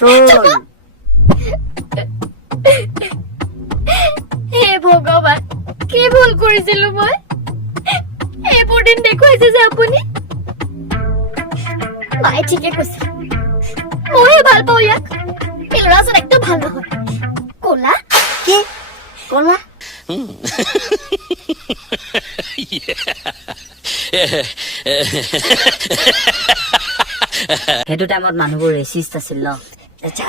Control. হে ভগৱান, কি ভুল কৰিছিলো মই? এইবোৰ দিন দেখুৱাইছে যে আপুনি। মায়ে ঠিকে কৈছে, মইহে ভাল পাওঁ ইয়াক। এই ল'ৰাজন একদম ভাল নহয়, ক'লা। কি ক'লা? সেইটো টাইমত মানুহবোৰ ৰেচিষ্ট আছিল ন। আচ্ছা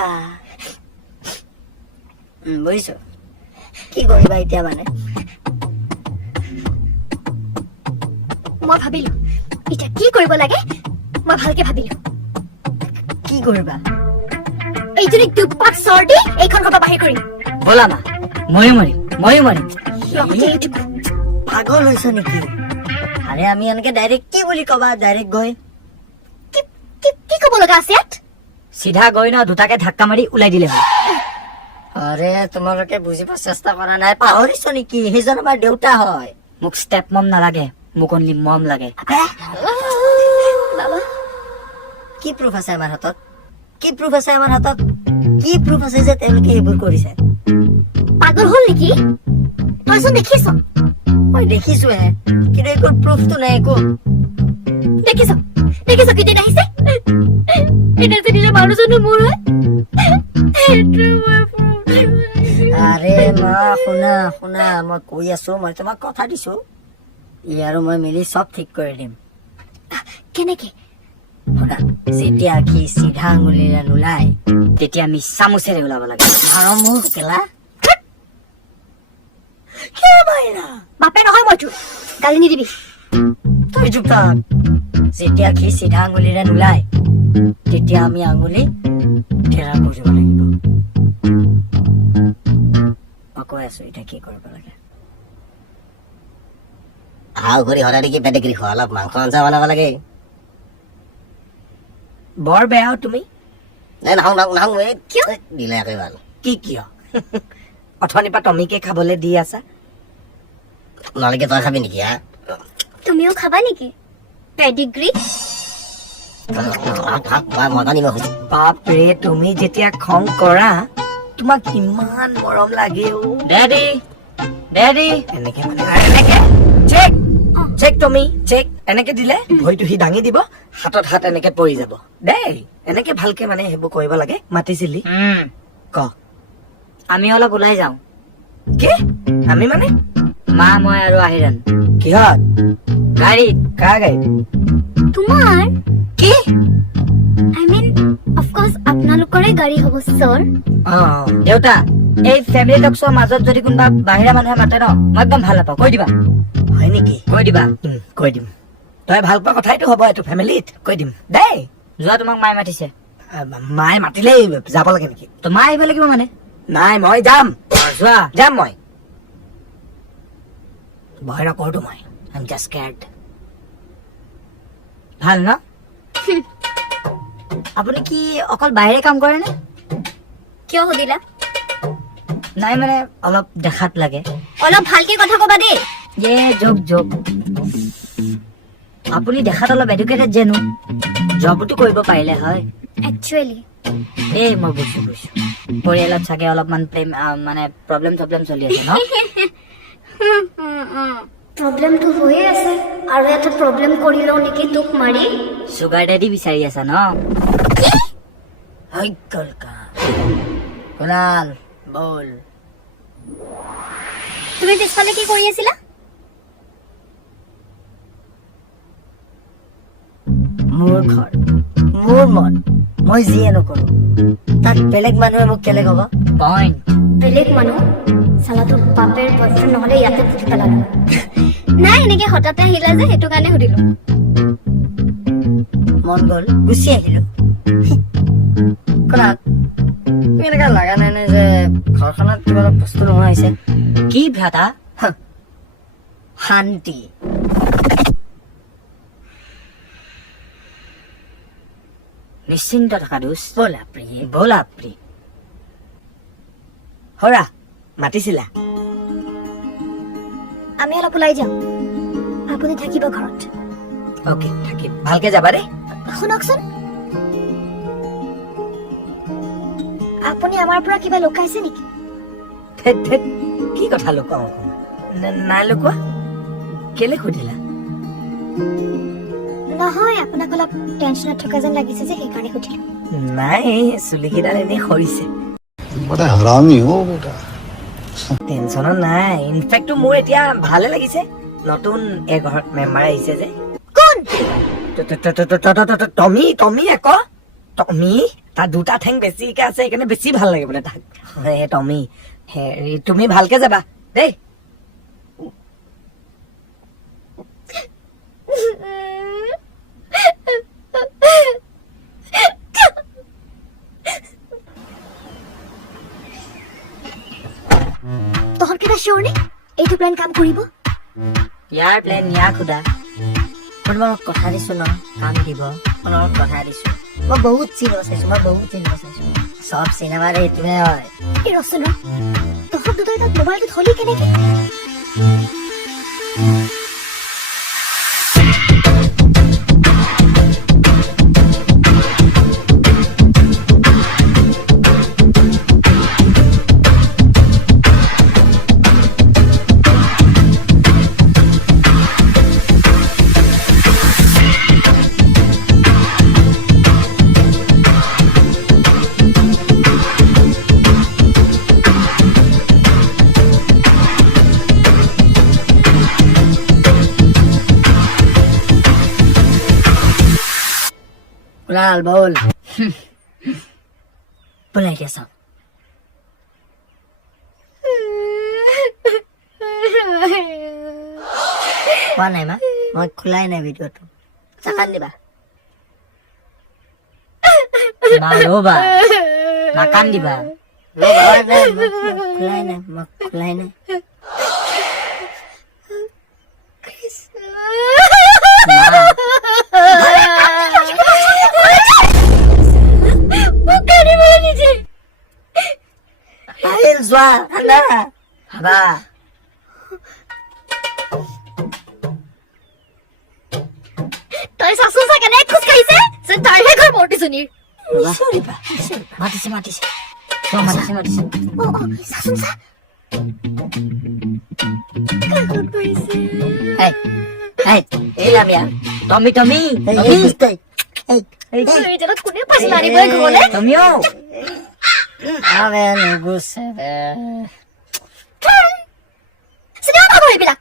বুজিছো। কি কৰিবা এতিয়া মানে? মই ভাবিলো এতিয়া কি কৰিব লাগে, মই ভালকে ভাবিলো। কি কৰিবা? এইজনী দুপাক চৰ্দি এইখন ঘৰৰ পৰা বাহিৰ কৰিম। ব'লা মা, ময়ো মৰিম। লগতে এইটো পাগল হৈছ নেকি? আৰে আমি এনেকে ডাইৰেক্ট কি বুলি কবা? ডাইৰেক্ট গৈ কি ক'ব লগা আছে ইয়াত? চিধা গৈ ন দুটাকে ধাক্কা মাৰি ওলাই দিলে হয়। আৰে তোমালোকে বুজিব চেষ্টা কৰা নাই, পাহৰিছ নেকি? সেইজন আমাৰ দেউতা হয়। মোক ষ্টেপ মম নালাগে, মোক অনলি মম লাগে। বাবা, কি প্ৰুফ আছে আমাৰ হাতত? কি প্ৰুফ আছে আমাৰ হাতত? কি প্ৰুফ আছে যে তেওঁলোকে এইবোৰ কৰিছে? পাগল হ'ল নেকি? তইচোন দেখিছ। মই দেখিছোহে, কিন্তু একো প্ৰুফটো নাই একো। দেখিছ কেতিয়া আহিছে? এতিয়া যে নিজৰ মানুহজনো মোৰ হয়। আৰে মা শুনা, মই কৈ আছো, মই তোমাক কথা দিছো, ই আৰু মই মিলি চব ঠিক কৰি দিম। কেনেকে? শুনা, যেতিয়া সি চিধা আঙুলিৰে নোলায় তেতিয়া আমি চামুচেৰে ওলাব লাগে। আৰু মোৰ কেলা বাপে নহয় মই তোৰ, গালি নিদিবি। তই চুপ থাক। যেতিয়া সি চিধা আঙুলিৰে নোলায় তেতিয়া আমি আঙুলি ঠেৰা কৰিব লাগিব। মই কৈ আছো এতিয়া কি কৰিব লাগে। হাও কৰি সদায় দেখি পেটেগিৰি খোৱা, অলপ মাংস আঞ্জা বনাব লাগে। বৰ বেয়া তুমি। নাহো কিয়? দিলে একে ভাল। কি কিয়? অথনিৰ পৰা টমিকে খাবলৈ দি আছা। নহলে তই খাবি নেকি? হা তুমিও খাবা নেকি পেডিগ্ৰী? মজা নিমখ হৈছে। বাপৰে, তুমি যেতিয়া খং কৰা তোমাক ইমান মৰম লাগে। ডেডি এনেকে মানে এনেকে চেক তুমি চেক এনেকে দিলে ভৰিটো সি দাঙি দিব, হাতত হাত এনেকে পৰি যাব দেই। এনেকে ভালকে মানে সেইবোৰ কৰিব লাগে। মাতিছিলি ক? আমি অলপ ওলাই যাওঁ। কি? আমি মানে? মা, মই আৰু আহিৰাণ। কিহত? গাড়ীত। কাৰ গাড়ীত? তোমাৰ? কি? I mean, of course, আপোনালোকৰে গাড়ী হ'ব স্যাৰ। দেউতা, এই ফেমিলি টকছৰ মাজত যদি কোনোবা বাহিৰা মানুহে মাতে ন, মই একদম ভাল নাপাওঁ। কৈ দিবা। হয় নেকি? কৈ দিবা। কৈ দিম। তই ভাল পোৱা কথাইতো হ'ব এইটো ফেমিলিত। কৈ দিম দেই। যোৱা, তোমাক মায়ে মাতিছে। মায়ে মাতিলেই যাব লাগে নেকি? তো মা আহিব লাগিব মানে? নাই, মই যাম। যোৱা, যাম মই। ভয় নকৰোতো মই। I'm just scared. ভাল ন? আপুনি কি অকল বাহিৰে কাম কৰে নে? কিয় সুধিলা? নাই মানে অলপ দেখাত লাগে। অলপ ভালকে কথা কবা দেই। যোগ আপুনি দেখাত অলপ এডুকেটেড যেনো। জবটো কৰিব পাৰিলে হয়। একচুৱেলি মই বুজিছো। পৰিয়ালত চাগে অলপমান মানে প্ৰব্লেম চলি আছে ন? প্ৰব্লেমটো হৈয়ে আছে, আৰু এটা প্ৰব্লেম কৰি লওঁ নেকি তোক মাৰি? চুগাৰ ডেডি বিচাৰি আছা ন? কুনাল বল। তুমি পিছফালে কি কৰি আছিলা? মোৰ ঘৰ, মোৰ মন, মই যিয়ে নকৰো তাত বেলেগ মানুহে মোক কেলে কব? পইণ্ট। বেলেগ মানুহ? চালা তোৰ বাপেৰ বয়ফ্ৰেণ্ড নহলে ইয়াতে পুতি পেলালো। নাই, এনেকে হঠাতে আহিলা যে সেইটো কাৰণে সুধিলো। মন গল গুচি আহিলো। এনেকা লাগা নাই যে ঘৰখনত কিবা বস্তু নোহোৱা হৈছে? কি ভ্ৰাতা? শান্তি। নিশ্চিন্ত থকা দোষ। বলা প্ৰিয়ে। হৰা, মাতিছিলা? আমি অলপ ওলাই যাওঁ, আপুনি থাকিব ঘৰত। অকে, থাকিম। ভালকে যাবা দেই। শুনকচোন, আপুনি আমাৰ পৰা কিবা লুকাইছে নেকি? ধেৎ ধেৎ, কি কথা লুকুৱাও? নাই লুকুৱা। কেলে সুধিলা? নহয়, আপোনাক অলপ টেনচনত থকা যেন লাগিছে যে সেইকাৰণে সুধিলো। নাই, চুলিকেইডাল এনেই সৰিছে। बड़ा हरामी हो बेटा। টেনচনত নাই। ইনফেক্টটো মোৰ এতিয়া ভালে লাগিছে। নতুন ঘৰত মেম্বাৰ আহিছে যে। কোন? টমি আকৌ টমি, তাৰ দুটা ঠেং বেছিকে আছে, সেইকাৰণে বেছি ভাল লাগে বোলে তাক। টমি, হেৰি তুমি ভালকে যাবা দেই। তহঁতকেইটা চিয়ৰ নে এইটো প্লেন কাম কৰিব? ইয়াৰ প্লেন ইয়াক সোধা। মই তোমাক কথা দিছো ন, কাম দিব। মই কথা দিছো। মই বহুত চিনেমা চাইছো। চব চিনেমাৰ এইটোৱে হয়। এই ৰচোন, তহঁত দুটাই তাত মোবাইলটো থলি কেনেকে? Kulal, bowl. Pulai dia sab. Kau naik mah? Mau kulai naik video tu. Sakan di bah. Malu bah. Makan di bah. Lo bah naik, mau kulai naik. Ail zwa, anda. Haba. তই চাচোন চা কেনে খোজ কাঢ়িছে যে তাৰহে ঘৰ মৰ্তি জনীৰ। Sorry bah. Mati. So mati. চাচোন চা কাকত পাইছে। Hey, Lamia. Tommy. Hey. এই জানত কোনে পাইছে নানিবই ঘৰলে? Tomio. Ave nugus. চিনেমা চাব এইবিলাক।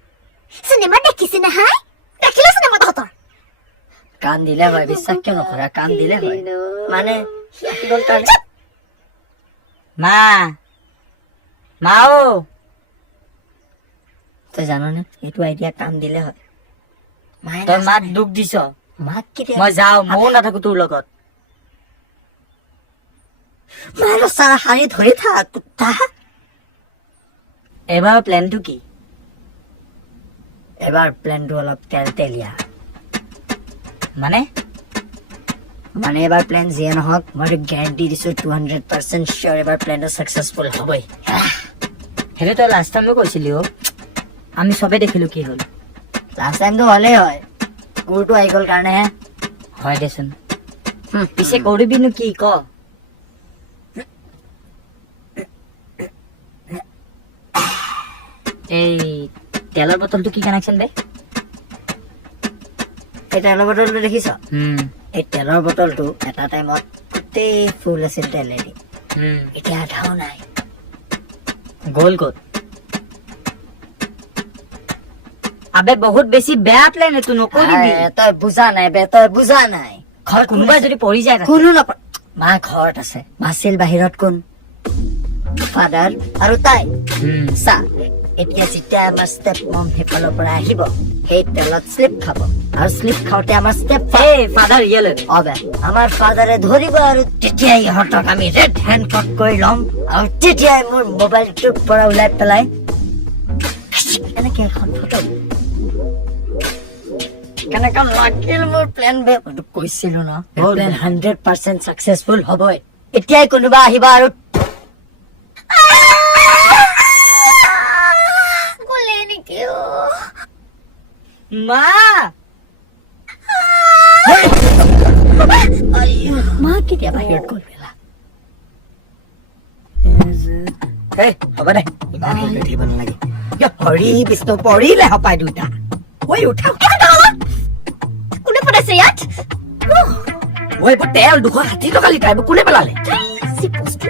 চিনেমা দেখিছে নহয়? দেখিলে চিনেমা তহঁতৰ? কান দিলে হয়, বিশ্বাস কিয় নকৰা? কান দিলে হয় মানে কি গ'ল তাৰ? মা ও তই জাননে এইটো আইডিয়া কাম দিলে হয়। তই মাক দুখ দিছ। মাক কেতিয়া? মই যাওঁ, ময়ো নাথাকো তোৰ লগত। মায়েৰ সাৰা হাড়ি ধৰে থাক কুত্তা। এবাৰ প্ল্যানটো কি? এবাৰ প্ল্যানটো অলপ তেলিয়া। মানে এবাৰ প্লেন যিয়ে নহওক, মই গ্যাৰান্টি দিছো 200% শিওৰ এবাৰ প্লেনটো সাকসেসফুল হ'বই। হেলে তই লাষ্ট টাইমও কৈছিলি অ, আমি সবে দেখিলো কি হ'ল। লাষ্ট টাইমটো হ'লেই হয়, কোৰটো আহি গ'ল কাৰণেহে হয় দেচোন। পিছে কৰিবিনো কি ক? এই তেলৰ বটলটো কি কানেকশ্যন দে? এই তেলৰ বটলটো দেখিছ? এই তেলৰ বটলটো এটা টাইমত গোটেই ফুল আছিল তেলেদি, এতিয়া আধাও নাই। গ'ল ক'ত? আবে বহুত বেছি বেয়া প্লেন এইটো, নকৰিবি। তই বুজা নাই বে, তই বুজা নাই। ঘৰত কোনোবাই যদি পৰি যায়, কোনো নপৰে। মা ঘৰত আছে, মাছিল বাহিৰত কোন? ফাদাৰ আৰু তাই। চা এতিয়া যেতিয়া আমাৰ ষ্টেপ মম সেইফালৰ পৰা আহিব, সেই তেলত শ্লিপ খাব, আৰু শ্লিপ খাওঁতে আমাৰ ষ্টেপ ফাদাৰ ইয়েলে অবে আমাৰ ফাদাৰে ধৰিব, আৰু তেতিয়াই ইহঁতক আমি ৰেড হেণ্ড কট কৰি ল'ম, আৰু তেতিয়াই মোৰ মোবাইলটোৰ পৰা ওলাই পেলাই এনেকে এখন ফটো। কেনেকা লাগিল মোৰ প্লেন বে? কৈছিলো ন প্লেন 100% সাকসেসফুল হ'বই। এতিয়াই কোনোবা আহিবা আৰু মা কেতিয়া বাহিৰত গ'ল বেলা? হে হ'ব দে ইমান হেৰি কৰি থাকিব নালাগে হৰি বিষ্ণু পৰিলে হপাই দুটা ঐ উঠা কোনে পতাইছে ইয়াত ঐ এইবোৰ তেল 260 টকা লিটাৰ এইবোৰ কোনে পেলালে যি বস্তু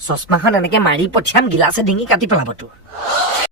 চশমাখন এনেকে মাৰি পঠিয়াম গিলাচে ডিঙি কাটি পেলাব তোৰ